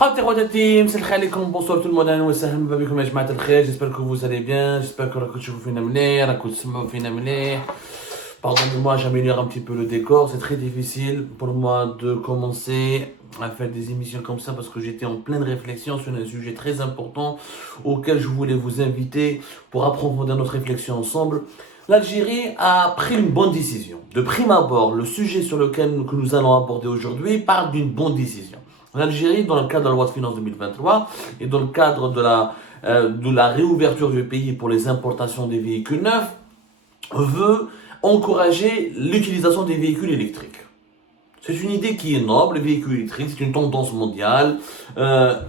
خاوتي خواتاتي مساء عليكم bonsoir tout le monde اهلا وسهلا بكم يا جماعه الخير. J'espère que vous allez bien, j'espère que راكم تشوفوا فينا مليح, راكم تسمعوا فينا مليح. Pardonnez-moi, j'améliore un petit peu le décor, c'est très difficile pour moi de commencer à faire des émissions comme ça parce que j'étais en pleine réflexion sur un sujet très important auquel je voulais vous inviter pour approfondir notre réflexion ensemble. L'Algérie a pris une bonne décision. De prime abord, le sujet sur lequel nous allons aborder aujourd'hui parle d'une bonne décision. L'Algérie, dans le cadre de la loi de finances 2023 et dans le cadre de la réouverture du pays pour les importations des véhicules neufs, veut encourager l'utilisation des véhicules électriques. C'est une idée qui est noble, les véhicules électriques, c'est une tendance mondiale.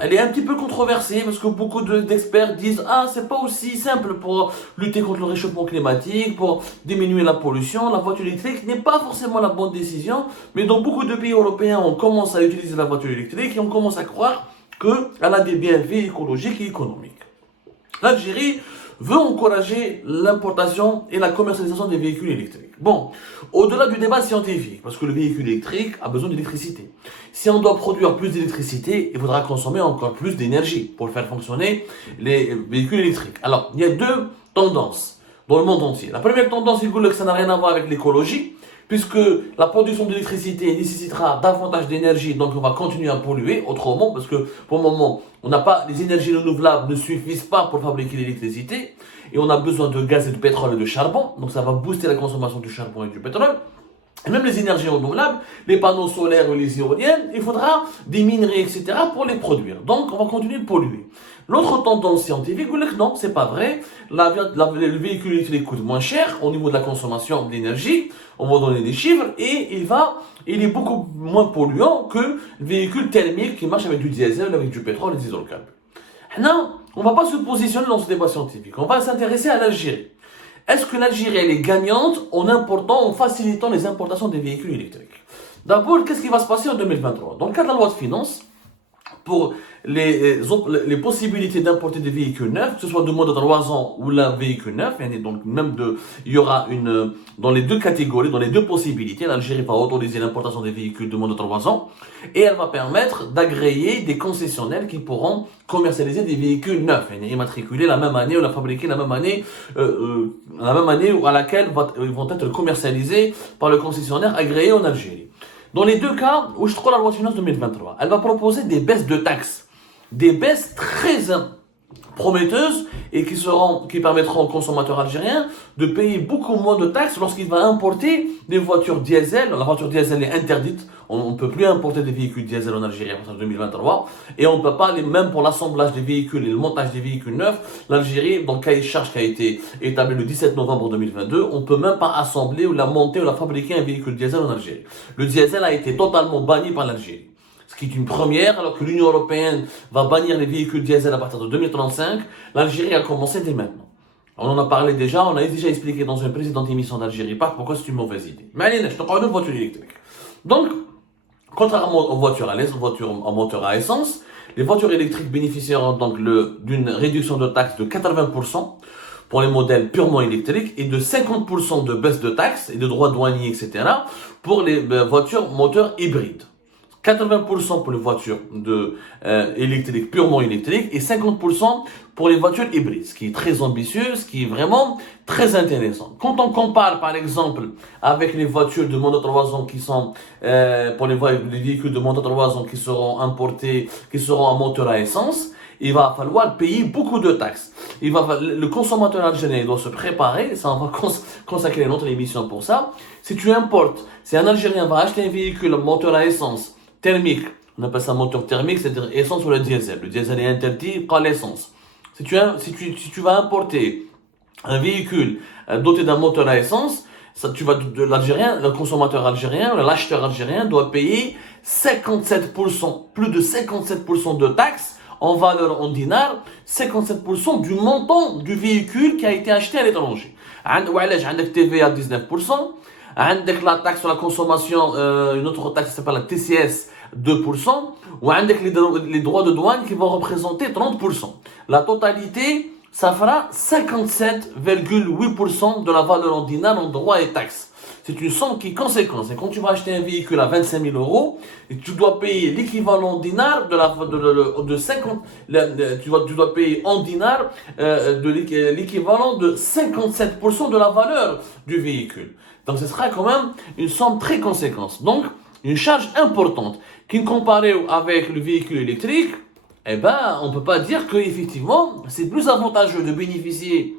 Elle est un petit peu controversée parce que beaucoup d'experts disent « Ah, c'est pas aussi simple pour lutter contre le réchauffement climatique, pour diminuer la pollution. La voiture électrique n'est pas forcément la bonne décision. » Mais dans beaucoup de pays européens, on commence à utiliser la voiture électrique et on commence à croire qu'elle a des bienfaits écologiques et économiques. L'Algérie veut encourager l'importation et la commercialisation des véhicules électriques. Bon, au-delà du débat scientifique, parce que le véhicule électrique a besoin d'électricité. Si on doit produire plus d'électricité, il faudra consommer encore plus d'énergie pour faire fonctionner les véhicules électriques. Alors, il y a deux tendances dans le monde entier. La première tendance, il dit que ça n'a rien à voir avec l'écologie, puisque la production d'électricité nécessitera davantage d'énergie, donc on va continuer à polluer autrement, parce que pour le moment, les énergies renouvelables ne suffisent pas pour fabriquer l'électricité, et on a besoin de gaz et de pétrole et de charbon, donc ça va booster la consommation du charbon et du pétrole. Et même les énergies renouvelables, les panneaux solaires ou les éoliennes, il faudra des minerais, etc. pour les produire. Donc, on va continuer de polluer. L'autre tendance scientifique, non, c'est pas vrai. Le véhicule électrique coûte moins cher au niveau de la consommation d'énergie. On va donner des chiffres et il est beaucoup moins polluant que le véhicule thermique qui marche avec du diesel, avec du pétrole et des hydrocarbures. Non, on va pas se positionner dans ce débat scientifique. On va s'intéresser à l'Algérie. Est-ce que l'Algérie elle est gagnante en facilitant les importations des véhicules électriques? D'abord, qu'est-ce qui va se passer en 2023? Dans le cadre de la loi de finances, pour les possibilités d'importer des véhicules neufs, que ce soit de moins de 3 ans ou un véhicule neuf, donc il y aura dans les deux catégories, dans les deux possibilités, l'Algérie va autoriser l'importation des véhicules de moins de 3 ans et elle va permettre d'agréer des concessionnaires qui pourront commercialiser des véhicules neufs, immatriculés la même année ou la fabriqués la même année à laquelle ils vont être commercialisés par le concessionnaire agréé en Algérie. Dans les deux cas, où je trouve la loi de finances 2023, elle va proposer des baisses de taxes, des baisses très prometteuses et qui permettront aux consommateurs algériens de payer beaucoup moins de taxes lorsqu'il va importer des voitures diesel. La voiture diesel est interdite, on ne peut plus importer des véhicules diesel en Algérie à partir de 2023 et on ne peut pas, même pour l'assemblage des véhicules et le montage des véhicules neufs, l'Algérie, dans le cahier de charge qui a été établi le 17 novembre 2022, on ne peut même pas assembler ou monter ou fabriquer un véhicule diesel en Algérie. Le diesel a été totalement banni par l'Algérie. Ce qui est une première, alors que l'Union européenne va bannir les véhicules diesel à partir de 2035, l'Algérie a commencé dès maintenant. On en a parlé déjà, on a déjà expliqué dans une précédente émission d'Algérie Park pourquoi c'est une mauvaise idée. Mais allez, je te parle de voiture électrique. Donc, contrairement aux voitures à moteur à essence, les voitures électriques bénéficieront donc d'une réduction de taxes de 80% pour les modèles purement électriques et de 50% de baisse de taxes et de droits douaniers, etc. pour les voitures moteurs hybrides. 80% pour les voitures électriques, purement électriques, et 50% pour les voitures hybrides, ce qui est très ambitieux, ce qui est vraiment très intéressant. Quand on compare, par exemple, avec les voitures de moins de 3 ans qui sont, pour les véhicules de moins de 3 ans qui seront importés, qui seront à moteur à essence, il va falloir payer beaucoup de taxes. Le consommateur algérien doit se préparer, ça on va consacrer une autre émission pour ça. Si tu importes, si un Algérien va acheter un véhicule moteur à essence, thermique, on appelle ça moteur thermique, c'est-à-dire essence ou le diesel. Le diesel est interdit, pas l'essence. Si tu vas importer un véhicule doté d'un moteur à essence, le consommateur algérien, l'acheteur algérien doit payer 57%, plus de 57% de taxes en valeur en dinars, 57% du montant du véhicule qui a été acheté à l'étranger. عندك TVA à 19%, عندك la taxe sur la consommation, une autre taxe qui s'appelle la TCS 2%, ou عندك les droits de douane qui vont représenter 30%. La totalité, ça fera 57,8% de la valeur en dinars en droits et taxes. c'est une somme qui est conséquente. Et quand tu vas acheter un véhicule à 25 000 euros, et tu dois payer l'équivalent dinar de 50, tu dois payer en dinar l'équivalent de 57% de la valeur du véhicule. Donc ce sera quand même une somme très conséquente. Donc une charge importante qui comparée avec le véhicule électrique, eh ben, on ne peut pas dire qu'effectivement, c'est plus avantageux de bénéficier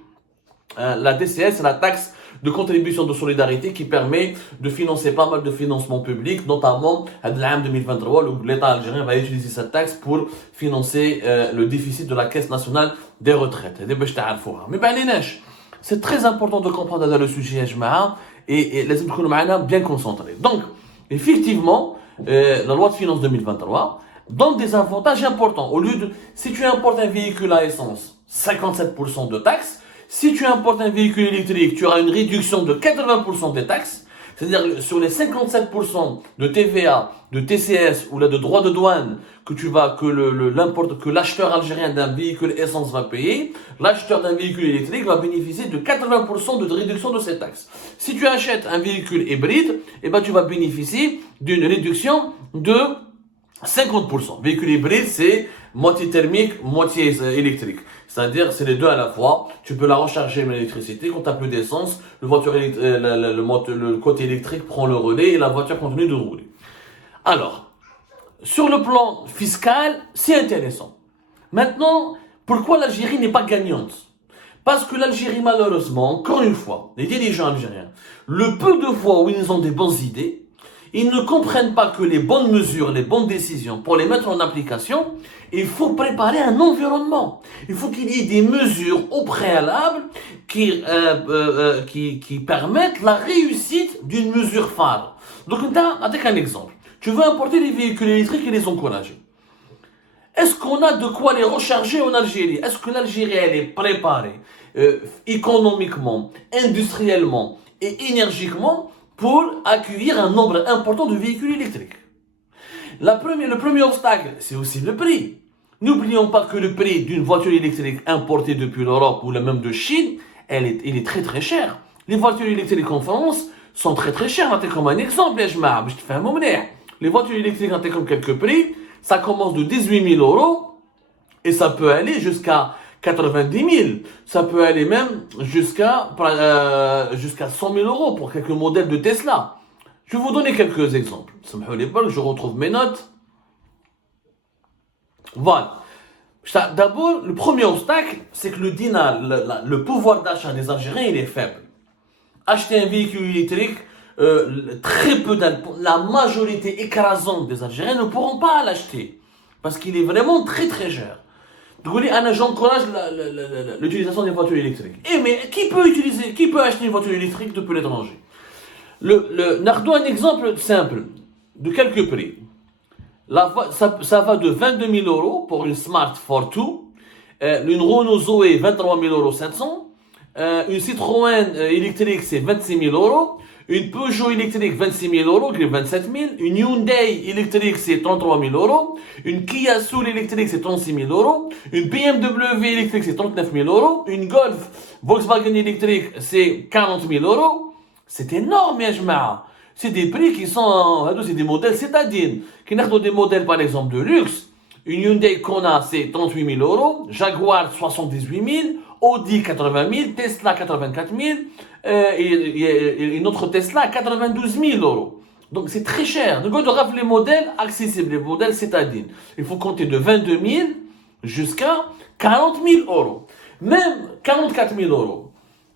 la TCS, la taxe de contribution de solidarité qui permet de financer pas mal de financements publics, notamment en 2023, où l'État algérien va utiliser cette taxe pour financer le déficit de la Caisse nationale des retraites. Mais ben, les neiges, c'est très important de comprendre le sujet, et les gens bien concentrés. Donc, effectivement, la loi de finances 2023 donne des avantages importants. Au lieu de, si tu importes un véhicule à essence, 57% de taxes. Si tu importes un véhicule électrique, tu auras une réduction de 80% des taxes. C'est-à-dire sur les 57% de TVA, de TCS ou là de droits de douane que l'acheteur algérien d'un véhicule essence va payer, l'acheteur d'un véhicule électrique va bénéficier de 80% de réduction de ces taxes. Si tu achètes un véhicule hybride, eh ben tu vas bénéficier d'une réduction de 50%. Véhicule hybride, c'est moitié thermique, moitié électrique. C'est-à-dire, c'est les deux à la fois. Tu peux la recharger avec l'électricité. Quand tu n'as plus d'essence, le côté électrique prend le relais et la voiture continue de rouler. Alors, sur le plan fiscal, c'est intéressant. Maintenant, pourquoi l'Algérie n'est pas gagnante? Parce que l'Algérie, malheureusement, encore une fois, les dirigeants algériens, le peu de fois où ils ont des bonnes idées, ils ne comprennent pas que les bonnes mesures, les bonnes décisions, pour les mettre en application, il faut préparer un environnement. Il faut qu'il y ait des mesures au préalable qui permettent la réussite d'une mesure phare. Donc, avec un exemple. Tu veux importer des véhicules électriques et les encourager. Est-ce qu'on a de quoi les recharger en Algérie? Est-ce que l'Algérie, elle est préparée économiquement, industriellement et énergiquement pour accueillir un nombre important de véhicules électriques? Le premier obstacle, c'est aussi le prix. N'oublions pas que le prix d'une voiture électrique importée depuis l'Europe ou même de Chine, il est très très cher. Les voitures électriques en France sont très très chères. Comme un exemple, je te fais un moment. Les voitures électriques, comme quelques prix, ça commence de 18 000 euros et ça peut aller jusqu'à 90 000. Ça peut aller même jusqu'à 100 000 euros pour quelques modèles de Tesla. Je vais vous donner quelques exemples. Je retrouve mes notes. Voilà. D'abord, le premier obstacle, c'est que le dinar, le pouvoir d'achat des Algériens, il est faible. Acheter un véhicule électrique, la majorité écrasante des Algériens ne pourront pas l'acheter. Parce qu'il est vraiment très très cher. Donc, j'encourage l'utilisation des voitures électriques. Mais qui peut acheter une voiture électrique depuis l'étranger? Nardo, un exemple simple de quelques prix. Ça va de 22 000 euros pour une Smart Fortwo, une Renault Zoé 23 700 €, une Citroën électrique c'est 26 000 euros, une Peugeot électrique 26 000 euros, qui est 27 000, une Hyundai électrique c'est 33 000 euros, une Kia Soul électrique c'est 36 000 euros, une BMW électrique c'est 39 000 euros, une Golf Volkswagen électrique c'est 40 000 euros. C'est énorme, Yajma. C'est des prix qui sont, c'est des modèles citadines. Qui n'ont des modèles, par exemple, de luxe. Une Hyundai Kona, c'est 38 000 euros. Jaguar, 78 000. Audi, 80 000. Tesla, 84 000. Et une autre Tesla, 92 000 euros. Donc, c'est très cher. Donc, on doit les modèles accessibles, les modèles citadines. Il faut compter de 22 000 jusqu'à 40 000 euros. Même 44 000 euros.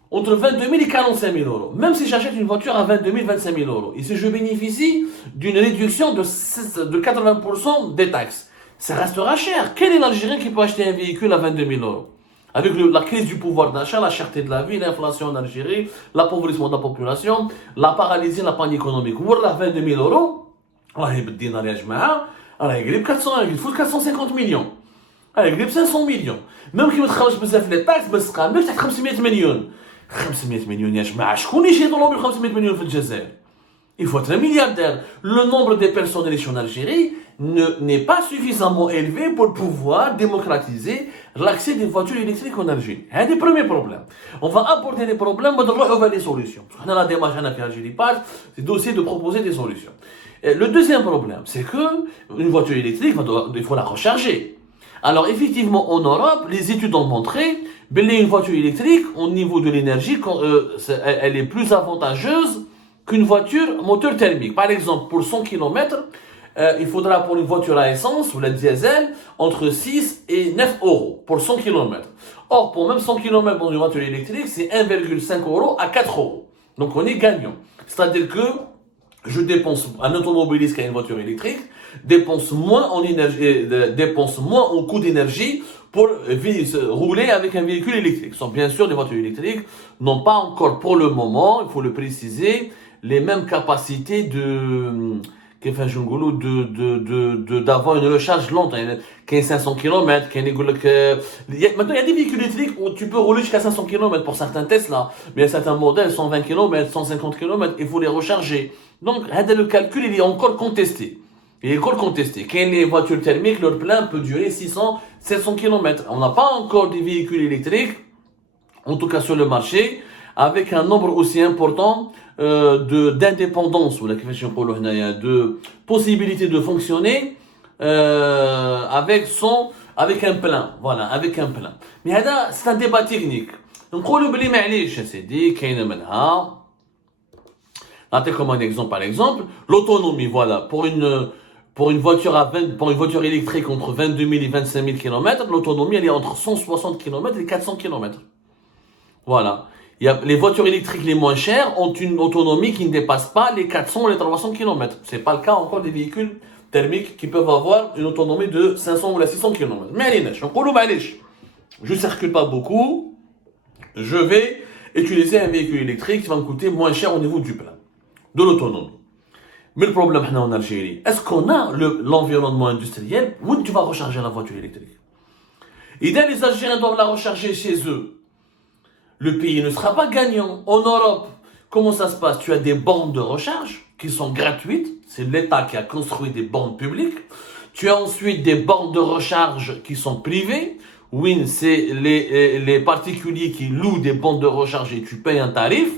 Entre 22 000 et 45 000 euros. Même si j'achète une voiture à 22 000, 25 000 euros. Et si je bénéficie d'une réduction de 80% des taxes, ça restera cher. Quel est l'Algérien qui peut acheter un véhicule à 22 000 euros? Avec la crise du pouvoir d'achat, la cherté de la vie, l'inflation en Algérie, l'appauvrissement de la population, la paralysie, la panne économique. Ou là, 22 000 euros, il faut 450 millions. Il faut 500 millions. Même qu'il me travaille les taxes, mais c'est même 500 millions. 500 millions يا جماعة شكون يشري طوموبيل 500 مليون في الجزائر؟ Il faut être un milliardaire. Le nombre de personnes riches en Algérie, n'est pas suffisamment élevé pour pouvoir démocratiser l'accès des voitures électriques en Algérie. C'est le premier problème. On va apporter des problèmes, on va trouver des solutions. On a la démarche en Algérie, c'est d'essayer de proposer des solutions. Et le deuxième problème, c'est que une voiture électrique, il faut la recharger. Alors effectivement, en Europe, les études ont montré qu'une voiture électrique, au niveau de l'énergie, elle est plus avantageuse qu'une voiture moteur thermique. Par exemple, pour 100 km, il faudra pour une voiture à essence ou la diesel entre 6 et 9 euros pour 100 km. Or, pour même 100 km dans une voiture électrique, c'est 1,5 euros à 4 euros. Donc on est gagnant. C'est-à-dire que je dépense, un automobiliste qui a une voiture électrique dépense moins en énergie, dépense moins en coût d'énergie pour rouler avec un véhicule électrique. Sauf bien sûr, les voitures électriques n'ont pas encore pour le moment, il faut le préciser, les mêmes capacités d'avoir une recharge lente, qui est 500 km, maintenant il y a des véhicules électriques où tu peux rouler jusqu'à 500 km pour certains Tesla, mais il y a certains modèles, 120 km, 150 km, il faut les recharger. Donc, le calcul, il est encore contesté. Il est encore contesté. Quand les voitures thermiques, leur plein peut durer 600, 700 km. On n'a pas encore des véhicules électriques, en tout cas sur le marché, avec un nombre aussi important d'indépendance, ou de possibilité de fonctionner avec un plein. Voilà, avec un plein. Mais c'est un débat technique. Donc, comme un exemple, par exemple, l'autonomie, voilà, pour une voiture électrique entre 22 000 et 25 000 km, l'autonomie, elle est entre 160 km et 400 km. Voilà. Les voitures électriques les moins chères ont une autonomie qui ne dépasse pas les 400 ou les 300 km. C'est pas le cas encore des véhicules thermiques qui peuvent avoir une autonomie de 500 ou 600 km. Mais allez, je circule pas beaucoup, je vais utiliser un véhicule électrique qui va me coûter moins cher au niveau du plein, de l'autonomie. Mais le problème en Algérie, est-ce qu'on a l'environnement industriel où tu vas recharger la voiture électrique? Et là, les Algériens doivent la recharger chez eux. Le pays ne sera pas gagnant. En Europe, comment ça se passe? Tu as des bornes de recharge qui sont gratuites. C'est l'État qui a construit des bornes publiques. Tu as ensuite des bornes de recharge qui sont privées. Oui, c'est les particuliers qui louent des bornes de recharge et tu payes un tarif.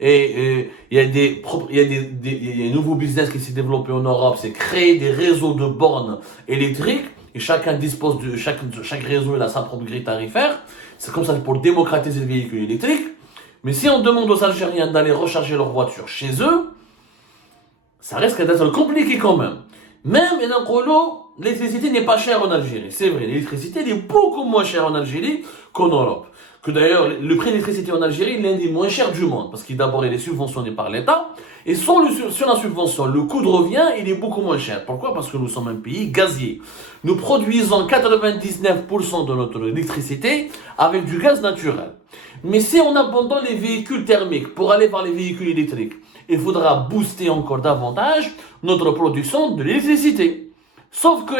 Et il y a un nouveau business qui s'est développé en Europe, c'est créer des réseaux de bornes électriques. Et chacun dispose de chaque réseau, il a sa propre grille tarifaire. C'est comme ça pour démocratiser le véhicule électrique. Mais si on demande aux Algériens d'aller recharger leur voiture chez eux, ça risque d'être compliqué quand même. Même l'électricité n'est pas chère en Algérie. C'est vrai, l'électricité est beaucoup moins chère en Algérie qu'en Europe. Que d'ailleurs, le prix de l'électricité en Algérie est l'un des moins chers du monde. Parce qu'il d'abord, il est subventionné par l'État. Et sur la subvention, le coût de revient, il est beaucoup moins cher. Pourquoi? Parce que nous sommes un pays gazier. Nous produisons 99% de notre électricité avec du gaz naturel. Mais si on abandonne les véhicules thermiques pour aller vers les véhicules électriques, il faudra booster encore davantage notre production de l'électricité. Sauf que,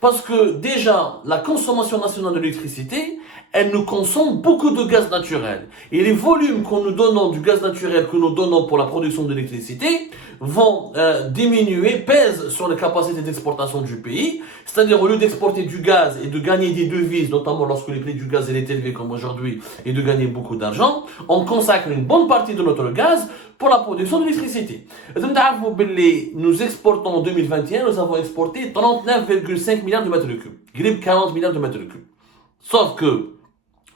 parce que déjà, la consommation nationale de l'électricité, elle nous consomme beaucoup de gaz naturel. Et les volumes que nous donnons du gaz naturel que nous donnons pour la production d'électricité vont diminuer, pèsent sur les capacités d'exportation du pays. C'est-à-dire, au lieu d'exporter du gaz et de gagner des devises, notamment lorsque le prix du gaz est élevé comme aujourd'hui, et de gagner beaucoup d'argent, on consacre une bonne partie de notre gaz pour la production d'électricité. Nous exportons en 2021, nous avons exporté 39,5 milliards de mètres cubes. Grippe 40 milliards de mètres cubes. Sauf que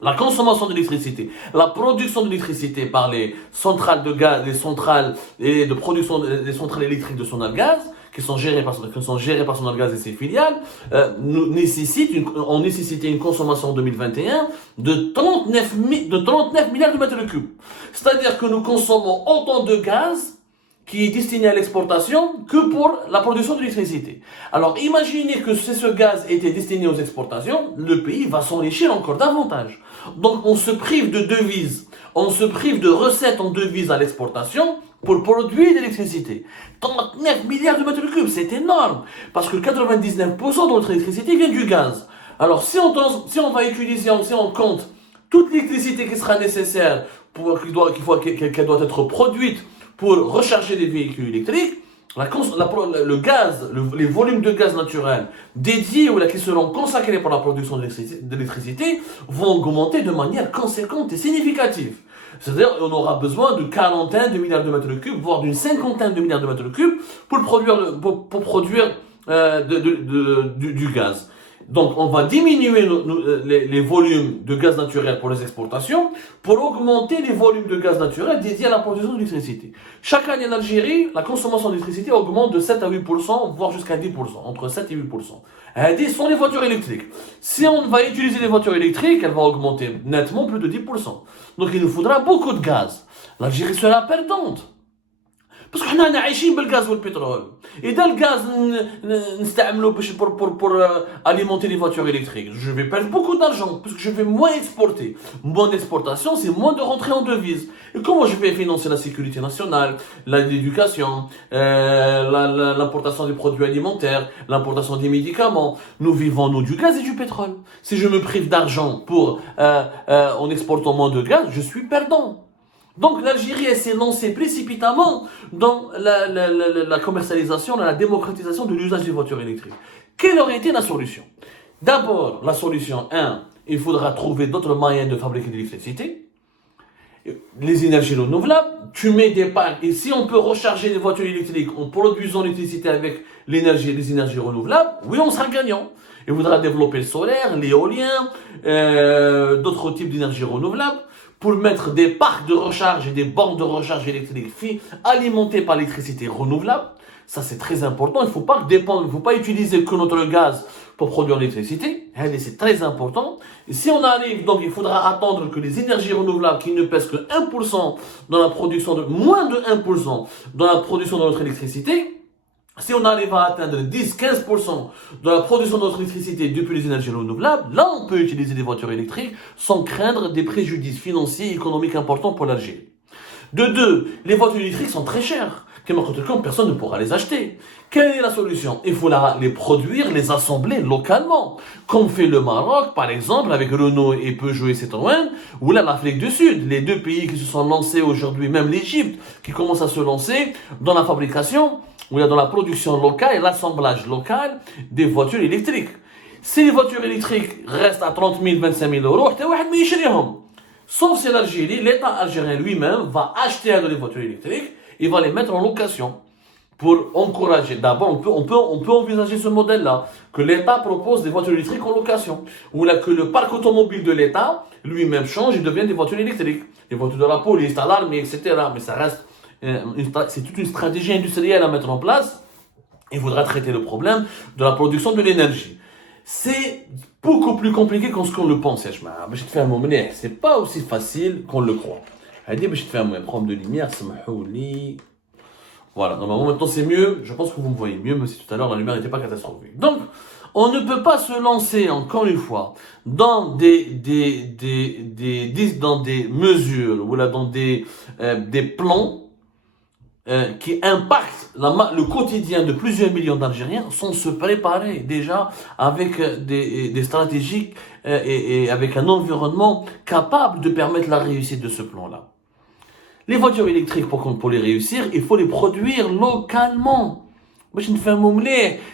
la consommation d'électricité, la production d'électricité par les centrales de gaz, les centrales et de production des centrales électriques de Sonalgaz, qui sont gérées par Sonalgaz et ses filiales, nécessitait une consommation en 2021 de 39 milliards de mètres cubes. C'est-à-dire que nous consommons autant de gaz qui est destiné à l'exportation que pour la production d'électricité. Alors imaginez que si ce gaz était destiné aux exportations, le pays va s'enrichir encore davantage. Donc on se prive de devises, on se prive de recettes en devises à l'exportation pour produire de l'électricité. 39 milliards de mètres cubes, c'est énorme, parce que 99% de notre électricité vient du gaz. Alors si on va utiliser, si on compte toute l'électricité qui sera nécessaire qu'elle doit être produite pour recharger des véhicules électriques, le gaz, les volumes de gaz naturel dédiés ou là, qui seront consacrés pour la production d'électricité vont augmenter de manière conséquente et significative. C'est-à-dire qu'on aura besoin d'une quarantaine de milliards de mètres cubes, voire d'une cinquantaine de milliards de mètres cubes pour produire du gaz. Donc, on va diminuer les volumes de gaz naturel pour les exportations pour augmenter les volumes de gaz naturel dédiés à la production d'électricité. Chaque année en Algérie, la consommation d'électricité augmente de 7 à 8%, voire jusqu'à 10%, entre 7 et 8%. Ce sont les voitures électriques. Si on va utiliser les voitures électriques, elle va augmenter nettement plus de 10%. Donc, il nous faudra beaucoup de gaz. L'Algérie sera perdante. Parce qu'on a عايشين بالغاز والبترول. Et dans le gaz, نستعمله pour alimenter les voitures électriques. Je vais perdre beaucoup d'argent, parce que je vais moins exporter. Moins d'exportation, c'est moins de rentrée en devises. Et comment je vais financer la sécurité nationale, l'éducation, l'importation des produits alimentaires, l'importation des médicaments? Nous vivons, nous, du gaz et du pétrole. Si je me prive d'argent en exportant moins de gaz, je suis perdant. Donc l'Algérie s'est lancée précipitamment dans la commercialisation, dans la démocratisation de l'usage des voitures électriques. Quelle aurait été la solution? D'abord, la solution 1, il faudra trouver d'autres moyens de fabriquer de l'électricité. Les énergies renouvelables, tu mets des pales, et si on peut recharger les voitures électriques en produisant l'électricité avec les énergies renouvelables, oui, on sera gagnant. Il faudra développer le solaire, l'éolien, d'autres types d'énergie renouvelables, pour mettre des parcs de recharge et des bornes de recharge électriques alimentés par l'électricité renouvelable. Ça, c'est très important. Il ne faut pas dépendre, il ne faut pas utiliser que notre gaz pour produire l'électricité. C'est très important. Et si on arrive, donc, il faudra attendre que les énergies renouvelables qui ne pèsent que 1% dans la production moins de 1% dans la production de notre électricité, si on arrive à atteindre 10-15% de la production de notre électricité depuis les énergies renouvelables, là on peut utiliser des voitures électriques sans craindre des préjudices financiers et économiques importants pour l'Algérie. De deux, les voitures électriques sont très chères. Personne ne pourra les acheter. Quelle est la solution? Il faut les produire, les assembler localement. Comme fait le Maroc, par exemple, avec Renault et Peugeot et Citroën, ou là l'Afrique du Sud, les deux pays qui se sont lancés aujourd'hui, même l'Égypte, qui commence à se lancer dans la fabrication, ou là dans la production locale et l'assemblage local des voitures électriques. Si les voitures électriques restent à 30 000, 25 000 euros, sauf si l'Algérie, l'État algérien lui-même va acheter des voitures électriques et va les mettre en location pour encourager. D'abord, on peut envisager ce modèle-là, que l'État propose des voitures électriques en location, ou là que le parc automobile de l'État lui-même change et devient des voitures électriques, des voitures de la police, de l'armée, etc. Mais ça reste c'est toute une stratégie industrielle à mettre en place. Il faudra traiter le problème de la production de l'énergie. C'est beaucoup plus compliqué que ce qu'on le pense. C'est pas aussi facile qu'on le croit. Je vais te faire un problème de lumière. Voilà, normalement maintenant c'est mieux. Je pense que vous me voyez mieux, même si tout à l'heure la lumière n'était pas catastrophique. Donc, on ne peut pas se lancer, encore une fois, dans des mesures ou là dans des plans qui impactent le quotidien de plusieurs millions d'Algériens sans se préparer déjà avec des stratégies et avec un environnement capable de permettre la réussite de ce plan-là. Les voitures électriques, pour les réussir, il faut les produire localement.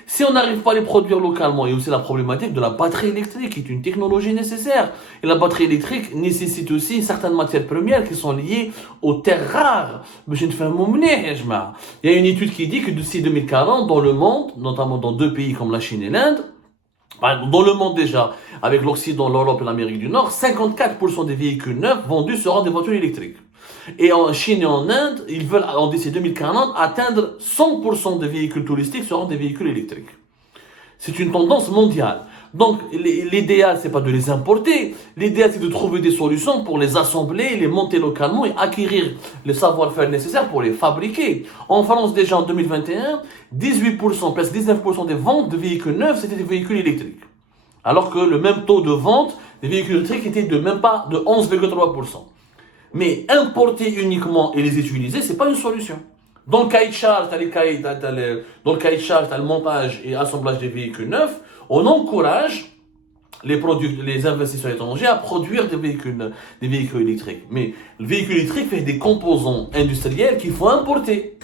Si on n'arrive pas à les produire localement, il y a aussi la problématique de la batterie électrique, qui est une technologie nécessaire. Et la batterie électrique nécessite aussi certaines matières premières qui sont liées aux terres rares. Il y a une étude qui dit que d'ici 2040, dans le monde, notamment dans deux pays comme la Chine et l'Inde, dans le monde déjà, avec l'Occident, l'Europe et l'Amérique du Nord, 54% des véhicules neufs vendus seront des voitures électriques. Et en Chine et en Inde, ils veulent, d'ici 2040, atteindre 100% des véhicules touristiques seront des véhicules électriques. C'est une tendance mondiale. Donc, l'idéal, c'est pas de les importer. L'idéal, c'est de trouver des solutions pour les assembler, les monter localement et acquérir le savoir-faire nécessaire pour les fabriquer. En France, déjà en 2021, 18%, presque 19% des ventes de véhicules neufs, c'était des véhicules électriques. Alors que le même taux de vente des véhicules électriques était de même pas de 11,3%. Mais importer uniquement et les utiliser, c'est pas une solution. Dans le cahier de charge, dans le cahier de charge, le montage et assemblage des véhicules neufs, on encourage les investisseurs étrangers à produire des véhicules électriques. Mais le véhicule électrique fait des composants industriels qu'il faut importer,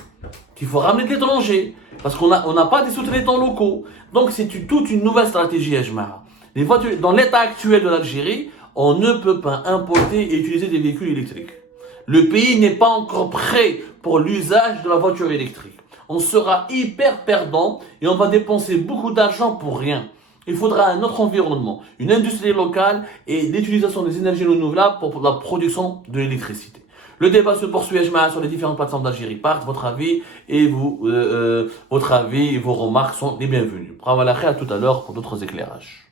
qu'il faut ramener de l'étranger, parce qu'on n'a pas des sous-traitants locaux. Donc c'est toute une nouvelle stratégie, Ajma. Les voitures, dans l'état actuel de l'Algérie, on ne peut pas importer et utiliser des véhicules électriques. Le pays n'est pas encore prêt pour l'usage de la voiture électrique. On sera hyper perdant et on va dépenser beaucoup d'argent pour rien. Il faudra un autre environnement, une industrie locale et l'utilisation des énergies renouvelables pour la production de l'électricité. Le débat se poursuit sur les différentes plateformes d'Algérie. Votre avis et vos remarques sont les bienvenus. Bravo à tout à l'heure pour d'autres éclairages.